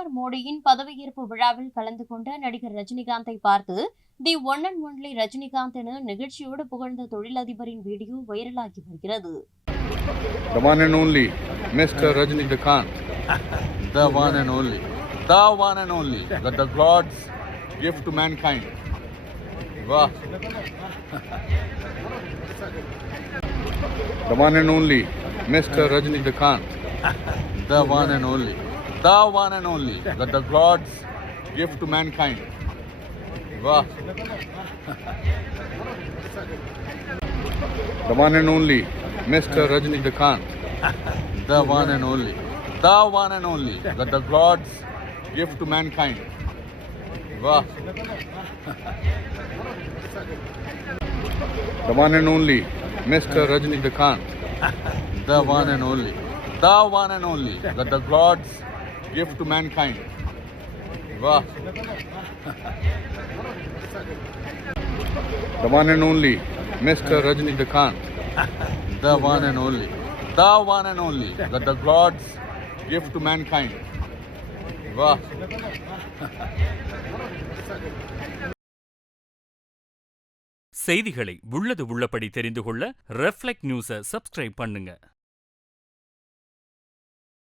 பிரதமர் மோடியின் பதவியேற்பு விழாவில் கலந்து கொண்ட நடிகர் ரஜினிகாந்தை பார்த்து the one and only Rajinikanth என நிகழ்ச்சியோடு புகழ்ந்த தொழிலதிபரின் வீடியோ வைரலாகி வருகிறது. The one and only Mr. Rajinikanth, the one and only, that the God's gift to mankind. Wow. The one and only Mr. Rajinikanth, the one and only, that the God's gift to mankind. Wow. The one and only Mr. Rajinikanth, the one and only, that the God's gift to mankind. Wow. The one and only Mr. Rajinikanth, the one and only, that the God's gift to mankind. Wow. The one and only Mr. Rajinikanth, the one and only, that the God's gift to mankind. Wow. செய்திகளை உள்ளது உள்ளபடி தெரிந்து கொள்ள ரெஃப்ளெக்ட் நியூஸை சப்ஸ்கிரைப் பண்ணுங்க.